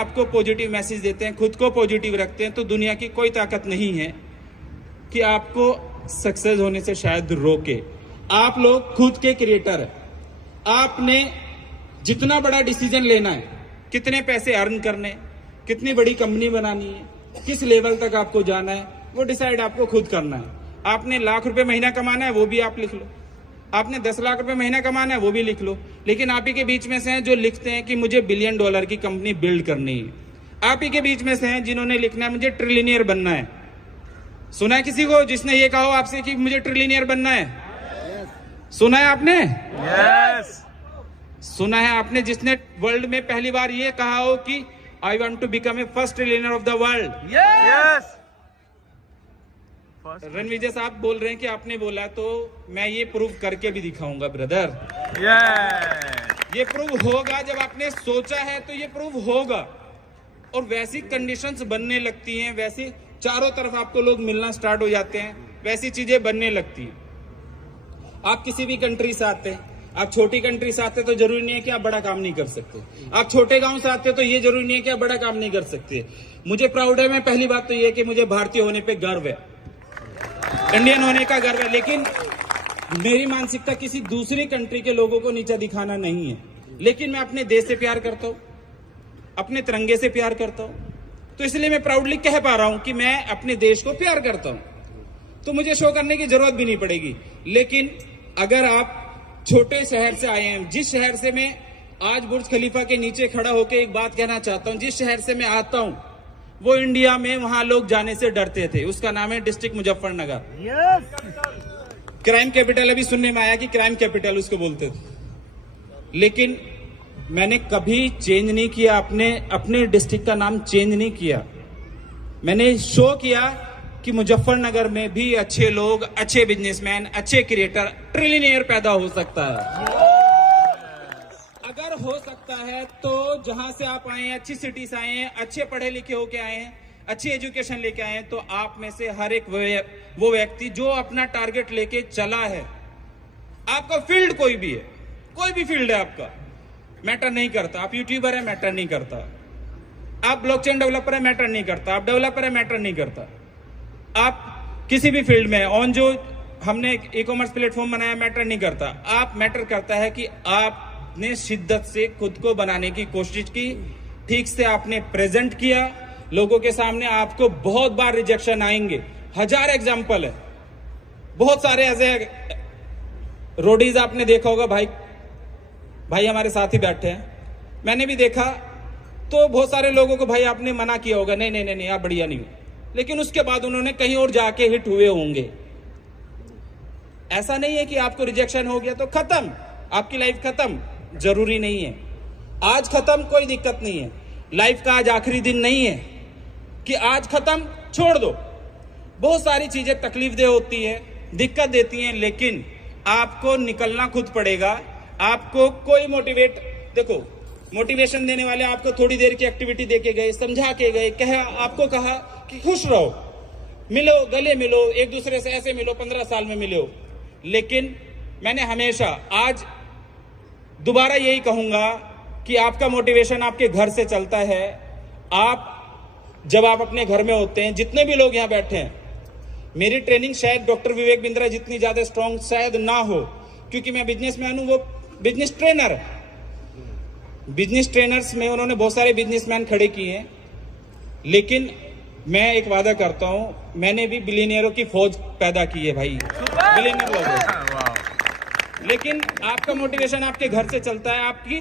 आपको positive message देते हैं, खुद को पॉजिटिव रखते हैं, तो दुनिया की कोई ताकत नहीं है कि आपको सक्सेस होने से शायद रोके। आप लोग खुद के क्रिएटर हैं। आपने जितना बड़ा डिसीजन लेना है, कितने पैसे अर्न करने, कितनी बड़ी कंपनी बनानी है, किस लेवल तक आपको जाना है, वो डिसाइड आपको खुद करना है। आपने लाख रुपए महीना कमाना है, वो भी आप लिख लो। आपने 10 लाख रुपए महीना कमाना है, वो भी लिख लो। लेकिन आप ही के बीच में से हैं जो लिखते हैं कि मुझे $1 बिलियन की कंपनी बिल्ड करनी है। आप ही के बीच में से हैं जिन्होंने लिखना है मुझे ट्रिलियनियर बनना है। सुना है किसी को जिसने ये कहा हो आपसे कि मुझे ट्रिलियनियर बनना है? सुना है आपने? यस। सुना है आपने जिसने वर्ल्ड में पहली बार ये कहा हो कि I want to become a first trillionaire of the world? Yes. Ranvijay साहब बोल रहे हैं कि आपने बोला, तो मैं ये प्रूव करके भी दिखाऊंगा ब्रदर। ये प्रूव होगा। जब आपने सोचा है तो ये प्रूव होगा। और वैसी कंडीशंस बनने लगती हैं, वैसी चारों तरफ आपको लोग मिलना स्टार्ट हो जाते हैं, वैसी चीजें बनने लगती हैं। आप किसी भी कंट्री से आते हैं, आप छोटी कंट्री से आते तो जरूरी नहीं है कि आप बड़ा काम नहीं कर सकते। आप छोटे गांव से आते तो ये जरूरी नहीं है कि आप बड़ा काम नहीं कर सकते। मुझे प्राउड है, मैं पहली बात तो ये है कि मुझे भारतीय होने पे गर्व है, इंडियन होने का गर्व है। लेकिन मेरी मानसिकता किसी दूसरी कंट्री के लोगों को नीचा दिखाना नहीं है। लेकिन मैं अपने देश से प्यार करता हूं, अपने तिरंगे से प्यार करता हूं, तो इसलिए मैं प्राउडली कह पा रहा हूं कि मैं अपने देश को प्यार करता हूं। तो मुझे शो करने की जरूरत भी नहीं पड़ेगी। लेकिन अगर आप छोटे शहर से आए हैं, जिस शहर से मैं आज बुर्ज खलीफा के नीचे खड़ा होकर एक बात कहना चाहता हूं, जिस शहर से मैं आता हूं, वो इंडिया में वहां लोग जाने से डरते थे। उसका नाम है डिस्ट्रिक्ट मुजफ्फरनगर। क्राइम कैपिटल, अभी सुनने में आया कि क्राइम कैपिटल उसको बोलते थे। लेकिन मैंने कभी चेंज नहीं किया, अपने डिस्ट्रिक्ट का नाम चेंज नहीं किया। मैंने शो किया कि मुजफ्फरनगर में भी अच्छे लोग, अच्छे बिजनेसमैन, अच्छे क्रिएटर, ट्रिलियनियर पैदा हो सकता है। अगर हो सकता है तो जहां से आप आए हैं, अच्छी सिटी से आए हैं, अच्छे पढ़े लिखे होके आए हैं, अच्छी एजुकेशन लेके आए हैं, तो आप में से हर एक वो व्यक्ति जो अपना टारगेट लेके चला है, आपका फील्ड कोई भी है, कोई भी फील्ड है आपका, मैटर नहीं करता। आप यूट्यूबर है, मैटर नहीं करता। आप ब्लॉकचेन डेवलपर है, मैटर नहीं करता। आप डेवलपर है, मैटर नहीं करता। आप किसी भी फील्ड में ऑन, जो हमने ई कॉमर्स प्लेटफॉर्म बनाया, मैटर नहीं करता। आप मैटर करता है कि आपने शिद्दत से खुद को बनाने की कोशिश की, ठीक से आपने प्रेजेंट किया लोगों के सामने। आपको बहुत बार रिजेक्शन आएंगे, 1000 एग्जाम्पल है, बहुत सारे ऐसे रोडीज आपने देखा होगा। भाई हमारे साथ ही बैठे हैं, मैंने भी देखा, तो बहुत सारे लोगों को भाई आपने मना किया होगा, नहीं नहीं नहीं आप बढ़िया नहीं हो, लेकिन उसके बाद उन्होंने कहीं और जाके हिट हुए होंगे। ऐसा नहीं है कि आपको रिजेक्शन हो गया तो खत्म, आपकी लाइफ खत्म, जरूरी नहीं है। आज खत्म कोई दिक्कत नहीं है, लाइफ का आज आखिरी दिन नहीं है कि आज खत्म छोड़ दो। बहुत सारी चीजें तकलीफ दे होती है, दिक्कत देती हैं, लेकिन आपको निकलना खुद पड़ेगा। आपको कोई देखो मोटिवेशन देने वाले आपको थोड़ी देर की एक्टिविटी देके गए, समझा के गए, आपको कहा कि खुश रहो, मिलो, गले मिलो, एक दूसरे से ऐसे मिलो, 15 साल में मिलो। लेकिन मैंने हमेशा, आज दोबारा यही कहूंगा कि आपका मोटिवेशन आपके घर से चलता है। जब आप अपने घर में होते हैं, जितने भी लोग यहां बैठे हैं, मेरी ट्रेनिंग शायद डॉक्टर विवेक बिंद्रा जितनी ज्यादा स्ट्रांग शायद ना हो, क्योंकि मैं बिजनेसमैन हूं, वो बिजनेस ट्रेनर। बिजनेस ट्रेनर्स में उन्होंने बहुत सारे बिजनेसमैन खड़े किए हैं, लेकिन मैं एक वादा करता हूं, मैंने भी बिलियनियरों की फौज पैदा की है भाई, बिलियनियर लोगों। लेकिन आपका मोटिवेशन आपके घर से चलता है, आपकी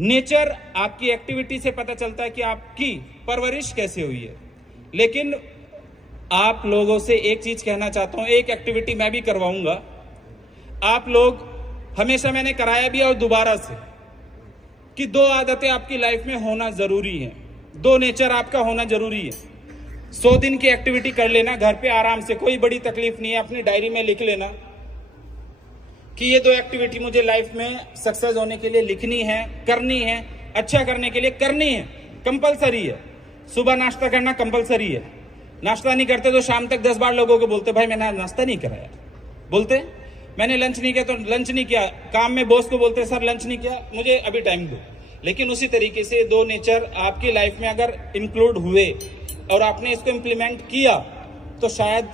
नेचर, आपकी एक्टिविटी से पता चलता है कि आपकी परवरिश कैसे हुई है। लेकिन आप लोगों से एक चीज कहना चाहता हूं, एक एक्टिविटी मैं भी करवाऊंगा। आप लोग, हमेशा मैंने कराया भी और दोबारा से, कि 2 आदतें आपकी लाइफ में होना जरूरी है, 2 नेचर आपका होना जरूरी है। 100 दिन की एक्टिविटी कर लेना घर पे आराम से, कोई बड़ी तकलीफ नहीं है। अपनी डायरी में लिख लेना कि ये 2 एक्टिविटी मुझे लाइफ में सक्सेस होने के लिए लिखनी है, करनी है, अच्छा करने के लिए करनी है, कंपलसरी है। सुबह नाश्ता करना कंपलसरी है। नाश्ता नहीं करते तो शाम तक 10 बार लोगों को बोलते, भाई मैंने नाश्ता नहीं कराया, बोलते मैंने लंच नहीं किया तो लंच नहीं किया। काम में बॉस को बोलते, सर लंच नहीं किया, मुझे अभी टाइम दो। लेकिन उसी तरीके से दो नेचर आपकी लाइफ में अगर इंक्लूड हुए और आपने इसको इम्प्लीमेंट किया तो शायद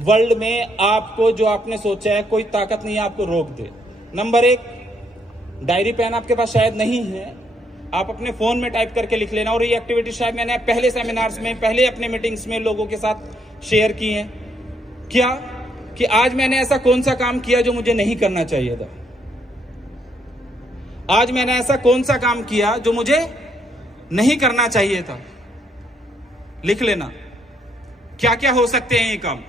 वर्ल्ड में आपको जो आपने सोचा है कोई ताकत नहीं है आपको रोक दे। नंबर 1, डायरी पेन आपके पास शायद नहीं है, आप अपने फोन में टाइप करके लिख लेना। और ये एक्टिविटी शायद मैंने पहले सेमिनार्स में, पहले अपने मीटिंग्स में लोगों के साथ शेयर की है। क्या कि आज मैंने ऐसा कौन सा काम किया जो मुझे नहीं करना चाहिए था। आज मैंने ऐसा कौन सा काम किया जो मुझे नहीं करना चाहिए था। लिख लेना क्या क्या हो सकते हैं ये काम।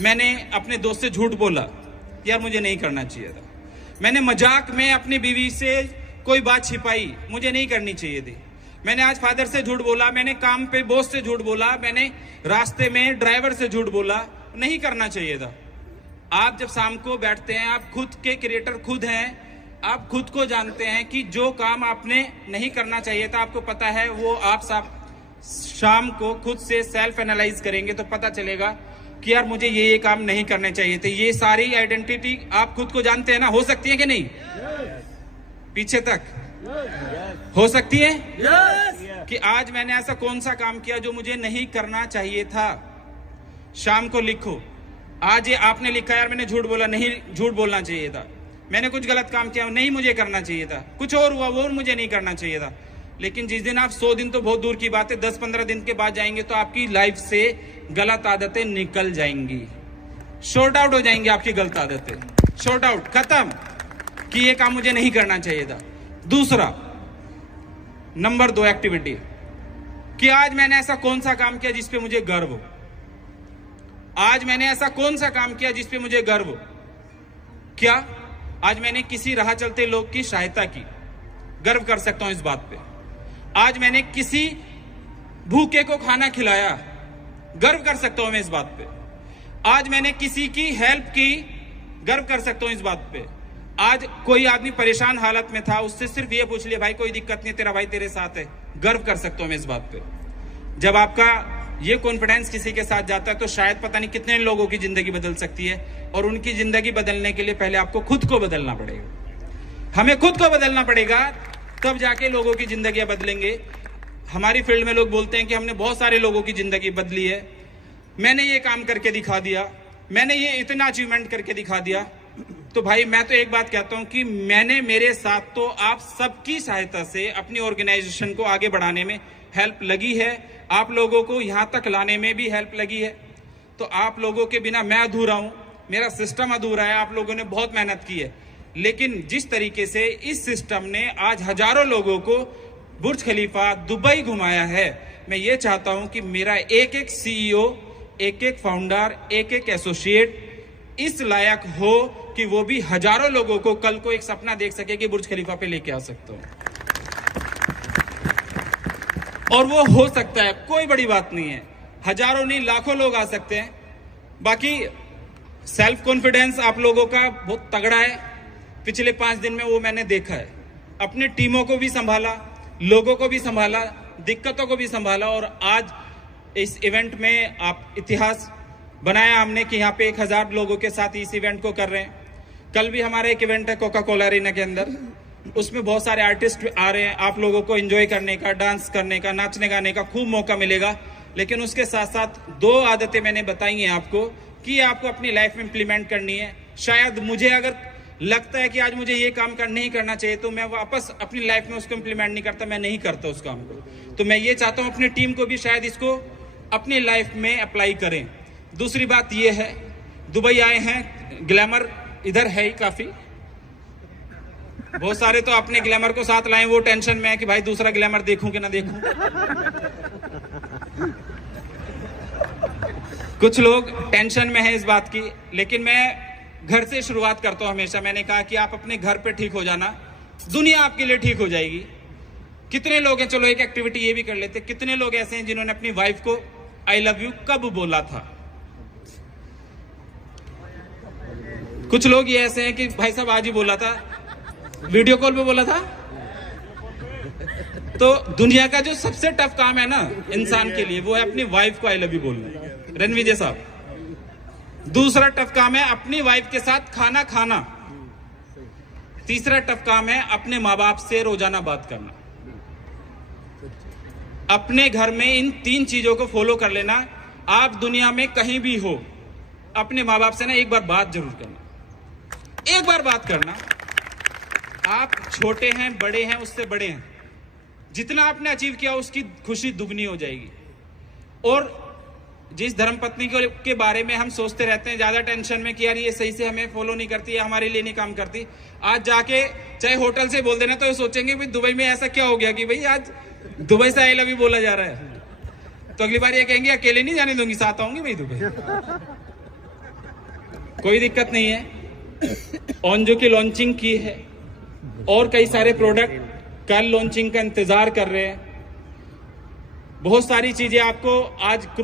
मैंने अपने दोस्त से झूठ बोला, यार मुझे नहीं करना चाहिए था। मैंने मजाक में अपनी बीवी से कोई बात छिपाई, मुझे नहीं करनी चाहिए थी। मैंने आज फादर से झूठ बोला, मैंने काम पे बॉस से झूठ बोला, मैंने रास्ते में ड्राइवर से झूठ बोला, नहीं करना चाहिए था। आप जब शाम को बैठते हैं, आप खुद के क्रिएटर खुद हैं, आप खुद को जानते हैं कि जो काम आपने नहीं करना चाहिए था, आपको पता है वो आप शाम को खुद से सेल्फ एनालाइज करेंगे तो पता चलेगा कि यार मुझे ये काम नहीं करने चाहिए थे। ये सारी आइडेंटिटी आप खुद को जानते हैं ना, हो सकती है कि नहीं? पीछे तक हो सकती है कि आज मैंने ऐसा कौन सा काम किया जो मुझे नहीं करना चाहिए था। शाम को लिखो। आज ये आपने लिखा यार मैंने झूठ बोला, नहीं झूठ बोलना चाहिए था। मैंने कुछ गलत काम किया, नहीं मुझे करना चाहिए था। कुछ और हुआ, वो मुझे नहीं करना चाहिए था। लेकिन जिस दिन आप 100 दिन तो बहुत दूर की बात है, 10-15 दिन के बाद जाएंगे तो आपकी लाइफ से गलत आदतें निकल जाएंगी, शॉर्ट आउट हो जाएंगी आपकी गलत आदतें, शॉर्ट आउट, खत्म कि ये काम मुझे नहीं करना चाहिए था। दूसरा, नंबर 2 एक्टिविटी कि आज मैंने ऐसा कौन सा काम किया जिसपे मुझे गर्व हो। आज मैंने ऐसा कौन सा काम किया जिसपे मुझे गर्व हो। क्या आज मैंने किसी राह चलते लोग की सहायता की, गर्व कर सकता हूं इस बात पे। आज मैंने किसी भूखे को खाना खिलाया, गर्व कर सकता हूं मैं इस बात पे। आज मैंने किसी की हेल्प की, गर्व कर सकता हूं इस बात पे। आज कोई आदमी परेशान हालत में था, उससे सिर्फ ये पूछ लिया भाई कोई दिक्कत नहीं, तेरा भाई तेरे साथ है, गर्व कर सकता हूं मैं इस बात पे। जब आपका ये कॉन्फिडेंस किसी के साथ जाता है तो शायद पता नहीं कितने लोगों की जिंदगी बदल सकती है। और उनकी जिंदगी बदलने के लिए पहले आपको खुद को बदलना पड़ेगा। हमें खुद को बदलना पड़ेगा, तब जाके लोगों की जिंदगियां बदलेंगे। हमारी फील्ड में लोग बोलते हैं कि हमने बहुत सारे लोगों की जिंदगी बदली है, मैंने ये काम करके दिखा दिया, मैंने ये इतना अचीवमेंट करके दिखा दिया। तो भाई मैं तो एक बात कहता हूं कि मैंने, मेरे साथ तो आप सबकी सहायता से अपनी ऑर्गेनाइजेशन को आगे बढ़ाने में हेल्प लगी है, आप लोगों को यहां तक लाने में भी हेल्प लगी है। तो आप लोगों के बिना मैं अधूरा हूं, मेरा सिस्टम अधूरा है। आप लोगों ने बहुत मेहनत की है, लेकिन जिस तरीके से इस सिस्टम ने आज हजारों लोगों को बुर्ज खलीफा, दुबई घुमाया है, मैं ये चाहता हूं कि मेरा एक एक CEO, एक एक फाउंडर, एक एक एसोसिएट इस लायक हो कि वो भी हजारों लोगों को कल को एक सपना देख सके कि बुर्ज खलीफा पे लेके आ सकता हूं। और वो हो सकता है, कोई बड़ी बात नहीं है, हजारों नहीं लाखों लोग आ सकते हैं। बाकी सेल्फ कॉन्फिडेंस आप लोगों का बहुत तगड़ा है, पिछले 5 दिन में वो मैंने देखा है। अपनी टीमों को भी संभाला, लोगों को भी संभाला, दिक्कतों को भी संभाला। और आज इस इवेंट में आप इतिहास बनाया हमने कि यहाँ पे 1000 लोगों के साथ इस इवेंट को कर रहे हैं। कल भी हमारा एक इवेंट है कोका कोला अरीना के अंदर, उसमें बहुत सारे आर्टिस्ट आ रहे हैं। आप लोगों को एंजॉय करने का, डांस करने का, नाचने गाने का खूब मौका मिलेगा। लेकिन उसके साथ साथ 2 आदतें मैंने बताई हैं आपको कि आपको अपनी लाइफ में इंप्लीमेंट करनी है। शायद मुझे अगर लगता है कि आज मुझे ये काम नहीं करना चाहिए तो मैं वापस अपनी लाइफ में उसको इंप्लीमेंट नहीं करता, मैं नहीं करता उस काम को। तो मैं ये चाहता हूं अपनी टीम को भी शायद इसको अपनी लाइफ में अप्लाई करें। दूसरी बात ये है, दुबई आए हैं, ग्लैमर इधर है ही काफी, बहुत सारे तो अपने ग्लैमर को साथ लाए, वो टेंशन में है कि भाई दूसरा ग्लैमर देखूं कि ना देखूं। कुछ लोग टेंशन में है इस बात की, लेकिन मैं घर से शुरुआत करता हूं हमेशा। मैंने कहा कि आप अपने घर पे ठीक हो जाना, दुनिया आपके लिए ठीक हो जाएगी। कितने लोग हैं, चलो एक एक्टिविटी ये भी कर लेते, कितने लोग ऐसे हैं जिन्होंने अपनी वाइफ को आई लव यू कब बोला था? कुछ लोग ये ऐसे हैं कि भाई साहब आज ही बोला था, वीडियो कॉल पे बोला था। तो दुनिया का जो सबसे टफ काम है ना इंसान के लिए, वो है अपनी वाइफ को आई लव यू बोलना। रणविजय साहब, दूसरा टफ काम है अपनी वाइफ के साथ खाना खाना। तीसरा टफ काम है अपने माँ बाप से रोजाना बात करना। अपने घर में इन 3 चीजों को फॉलो कर लेना। आप दुनिया में कहीं भी हो, अपने माँ बाप से ना एक बार बात जरूर करना, एक बार बात करना। आप छोटे हैं, बड़े हैं, उससे बड़े हैं, जितना आपने अचीव किया उसकी खुशी दुगनी हो जाएगी। और जिस धर्मपत्नी के बारे में हम सोचते रहते हैं ज्यादा टेंशन में कि यार ये सही से हमें फॉलो नहीं करती है, हमारे लिए नहीं काम करती, आज जाके चाहे होटल से बोल देना तो ये सोचेंगे भाई दुबई में ऐसा क्या हो गया कि भाई आज दुबई से आई लव यू बोला जा रहा है। तो अगली बार ये कहेंगे अकेले नहीं जाने दूंगी, साथ आऊंगी भाई दुबई। कोई दिक्कत नहीं है। ऑन्जो की लॉन्चिंग की है और कई सारे प्रोडक्ट कल लॉन्चिंग का इंतजार कर रहे हैं। बहुत सारी चीजें आपको आज